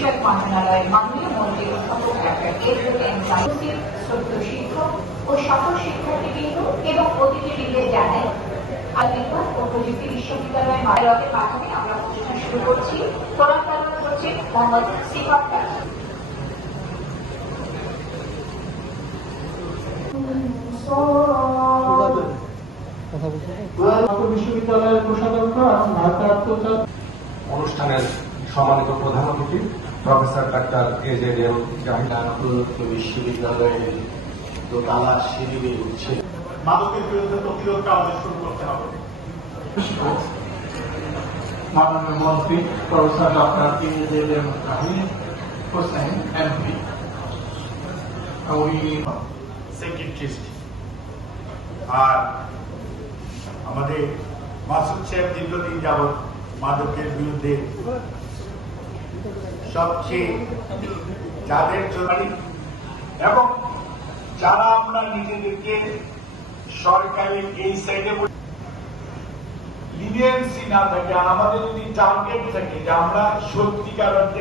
বিষয়ক মন্ত্রণালয়ের মাননীয় মন্ত্রী অধ্যাপক ডক্টর এস.এম. জাহিদ, শ্রদ্ধেয় শিক্ষক ও সকল শিক্ষার্থীবৃন্দ এবং অতিথিবৃন্দের জানাই বিজ্ঞান ও প্রযুক্তি বিশ্ববিদ্যালয়ের মাইলকের মাধ্যমে আমরা অনুষ্ঠান শুরু করছি। কোরআন তেলাওয়াত করছেন মোহাম্মদ সিফাত খান। বিশ্ববিদ্যালয়ের কোষাধ্যক্ষ এবং ভারপ্রাপ্ত অনুষ্ঠানের সম্মানিত প্রধান অতিথি প্রফেসর ডাক্তার এ.জেড.এম. জাহিদ বিশ্ববিদ্যালয়ের দোতলা সিঁড়ি বেয়ে উঠছে। মাদকের বিরুদ্ধে প্রতিরোধটা আমাদের শুরু করতে হবে। মাননীয় মন্ত্রী professor doctor A Z M. Zahid Hossain MP, secretariat, আর আমাদের মাসুদ সাহেব দীর্ঘদিন যাবৎ মাদকের বিরুদ্ধে সবচেয়ে যাদের জন্য এবং যারা আমরা নিজেদেরকে সরকারের এই সাইডে লিনিয়েন্সি না থাকে, আমাদের যদি টার্গেট থাকে যে আমরা সত্যিকার